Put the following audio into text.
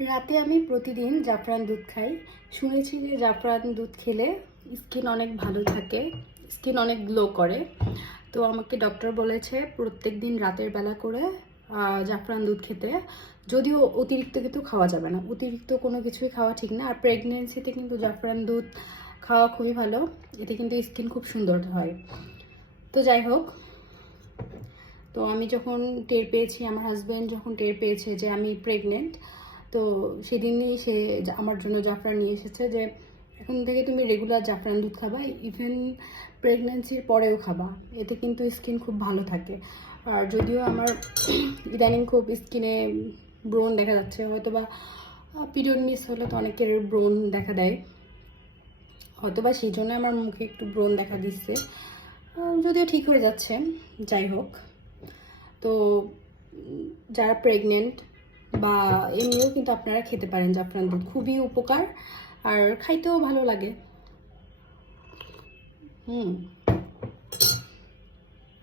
রাতে আমি প্রতিদিন জাফরান দুধ খাই। শুনেছি যে জাফরান দুধ খেলে স্কিন অনেক ভালো থাকে, স্কিন অনেক গ্লো করে। তো আমাকে ডক্টর বলেছে প্রত্যেক দিন রাতের বেলা করে জাফরান দুধ খেতে। যদিও অতিরিক্ত কিন্তু খাওয়া যাবে না, অতিরিক্ত কোনো কিছুই খাওয়া ঠিক না। আর প্রেগনেন্সিতে কিন্তু জাফরান দুধ খাওয়া খুবই ভালো, এতে কিন্তু স্কিন খুব সুন্দর হয়। তো যাই হোক, তো আমি যখন টের পেয়েছি, আমার হাজব্যান্ড যখন টের পেয়েছে যে আমি প্রেগনেন্ট, তো সেদিনই সে আমার জন্য জাফরান নিয়ে এসেছে যে এখন থেকে তুমি রেগুলার জাফরান দুধ খাবা, ইভেন প্রেগনেন্সির পরেও খাবা, এতে কিন্তু স্কিন খুব ভালো থাকে। আর যদিও আমার ইদানিং খুব স্কিনে ব্রণ দেখা যাচ্ছে, হয়তো বা পিরিয়ড মিস হলে তো অনেকের ব্রণ দেখা দেয়, হয়তো বা সেই জন্য আমার মুখে একটু ব্রণ দেখা দিচ্ছে, যদিও ঠিক হয়ে যাচ্ছে। যাই হোক, তো যারা প্রেগনেন্ট বা এমনিও কিন্তু আপনারা খেতে পারেন জাফরান দুধ, খুবই উপকার আর খাইতেও ভালো লাগে।